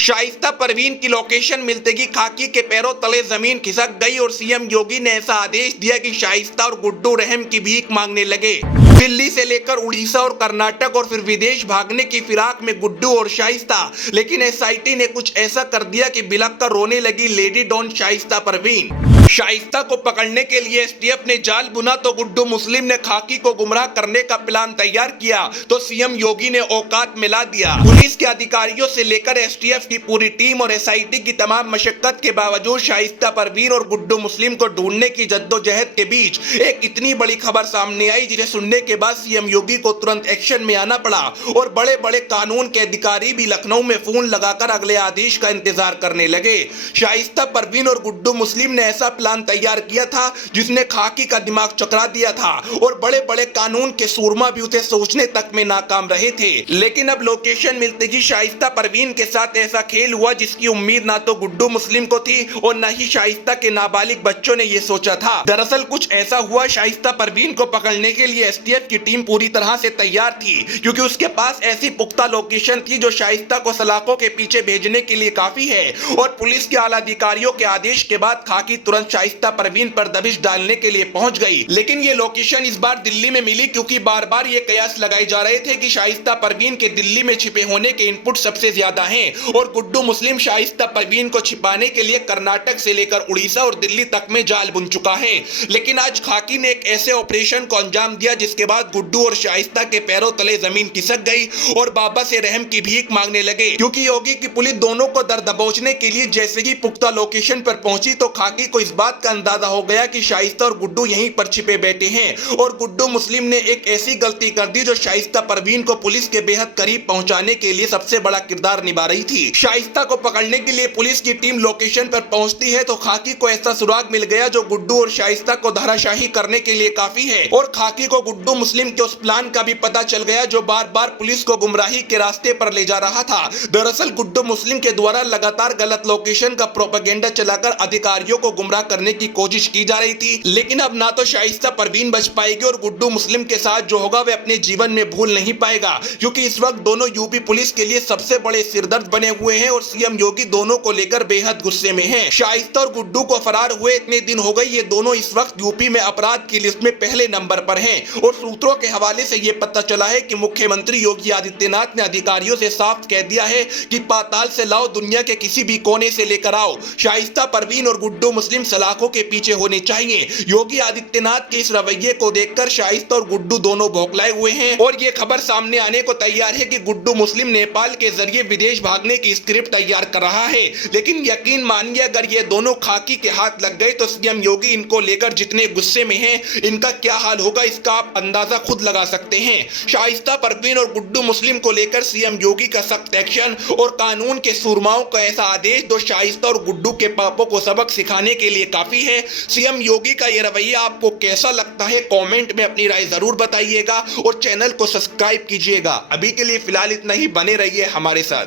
शाइस्ता परवीन की लोकेशन मिलते ही खाकी के पैरों तले जमीन खिसक गई और सीएम योगी ने ऐसा आदेश दिया कि शाइस्ता और गुड्डू रहम की भीख मांगने लगे। दिल्ली से लेकर उड़ीसा और कर्नाटक और फिर विदेश भागने की फिराक में गुड्डू और शाइस्ता, लेकिन एसआईटी ने कुछ ऐसा कर दिया कि बिलख कर रोने लगी लेडी डॉन शाइस्ता परवीन। शाइस्ता को पकड़ने के लिए एसटीएफ ने जाल बुना तो गुड्डू मुस्लिम ने खाकी को गुमराह करने का प्लान तैयार किया तो सीएम योगी ने औकात मिला दिया। पुलिस के अधिकारियों से लेकर एसटीएफ की पूरी टीम और एसआईटी की तमाम मशक्कत के बावजूद शाइस्ता परवीन और गुड्डू मुस्लिम को ढूंढने की जद्दोजहद के बीच एक इतनी बड़ी खबर सामने आई जिसे सुनने के बाद सीएम योगी को तुरंत एक्शन में आना पड़ा और बड़े बड़े कानून के अधिकारी भी लखनऊ में फोन लगाकर अगले आदेश का इंतजार करने लगे। शाइस्ता परवीन और गुड्डू मुस्लिम ने ऐसा प्लान तैयार किया था जिसने खाकी का दिमाग चकरा दिया था और बड़े बड़े कानून के सूरमा भी उसे सोचने तक में नाकाम रहे थे। लेकिन अब लोकेशन मिलते ही शाइस्ता परवीन के साथ ऐसा खेल हुआ जिसकी उम्मीद ना तो गुड्डू मुस्लिम को थी और न ही शाइस्ता के नाबालिग बच्चों ने ये सोचा था। दरअसल कुछ ऐसा हुआ, शाइस्ता परवीन को पकड़ने के लिए एसटीएफ की टीम पूरी तरह से तैयार थी क्योंकि उसके पास ऐसी पुख्ता लोकेशन थी जो शाइस्ता को सलाखों के पीछे भेजने के लिए काफी है। और पुलिस के आला अधिकारियों के आदेश के बाद खाकी तुरंत शाइस्ता परवीन पर दबिश डालने के लिए पहुंच गई। लेकिन ये लोकेशन इस बार दिल्ली में मिली क्योंकि बार बार ये कयास लगाए जा रहे थे कि शाइस्ता परवीन के दिल्ली में छिपे होने के इनपुट सबसे ज्यादा हैं और गुड्डू मुस्लिम शाइस्ता परवीन को छिपाने के लिए कर्नाटक से लेकर उड़ीसा और दिल्ली तक में जाल बुन चुका है। लेकिन आज खाकी ने एक ऐसे ऑपरेशन को अंजाम दिया जिसके बाद गुड्डू और शाइस्ता के पैरों तले जमीन खिसक गई और बाबा से रहम की भीख मांगने लगे क्योंकि योगी की पुलिस दोनों को दर दबोचने के लिए जैसे ही पुख्ता लोकेशन पर पहुंची तो खाकी को इस बात का अंदाजा हो गया कि शाइस्ता और गुड्डू यहीं पर छिपे बैठे हैं और गुड्डू मुस्लिम ने एक ऐसी गलती कर दी जो शाइस्ता परवीन को पुलिस के बेहद करीब पहुंचाने के लिए सबसे बड़ा किरदार निभा रही थी। शाइस्ता को पकड़ने के लिए पुलिस की टीम लोकेशन पर पहुंचती है तो खाकी को ऐसा सुराग मिल गया जो गुड्डू और शाइस्ता को धराशाही करने के लिए काफी है और खाकी को गुड्डू मुस्लिम के उस प्लान का भी पता चल गया जो बार बार पुलिस को गुमराही के रास्ते पर ले जा रहा था। दरअसल गुड्डू मुस्लिम के द्वारा लगातार गलत लोकेशन का प्रोपेगेंडा चलाकर अधिकारियों को गुमराह करने की कोशिश की जा रही थी। लेकिन अब ना तो शाइस्ता परवीन बच पाएगी और गुड्डू मुस्लिम के साथ जो होगा वे अपने जीवन में भूल नहीं पाएगा क्योंकि इस वक्त दोनों यूपी पुलिस के लिए सबसे बड़े सिरदर्द बने हुए हैं और सीएम योगी दोनों को लेकर बेहद गुस्से में हैं। शाइस्ता और गुड्डू को फरार हुए इतने दिन हो गए, ये दोनों इस वक्त यूपी में अपराध की लिस्ट में पहले नंबर पर हैं और सूत्रों के हवाले से ये पता चला है कि मुख्यमंत्री योगी आदित्यनाथ ने अधिकारियों से साफ कह दिया है कि पाताल से लाओ, दुनिया के किसी भी कोने से लेकर आओ, शाइस्ता परवीन और गुड्डू मुस्लिम सलाखों के पीछे होने चाहिए। योगी आदित्यनाथ के इस रवैये को देखकर शाइस्ता और गुड्डू दोनों भौंकलाए हुए हैं और ये खबर सामने आने को तैयार है कि गुड्डू मुस्लिम नेपाल के जरिए विदेश भागने की स्क्रिप्ट तैयार कर रहा है। लेकिन यकीन मानिए अगर ये दोनों खाकी के हाथ लग गए तो सीएम योगी इनको लेकर जितने गुस्से में हैं, इनका क्या हाल होगा इसका आप अंदाजा खुद लगा सकते हैं। शाइस्ता परवीन और गुड्डू मुस्लिम को लेकर सीएम योगी का सख्त एक्शन और कानून के सूरमाओं का ऐसा आदेश दो शाइस्ता और गुड्डू के पापों को सबक सिखाने के लिए काफी है। सीएम योगी का यह रवैया आपको कैसा लगता है कमेंट में अपनी राय जरूर बताइएगा और चैनल को सब्सक्राइब कीजिएगा। अभी के लिए फिलहाल इतना ही, बने रहिए हमारे साथ।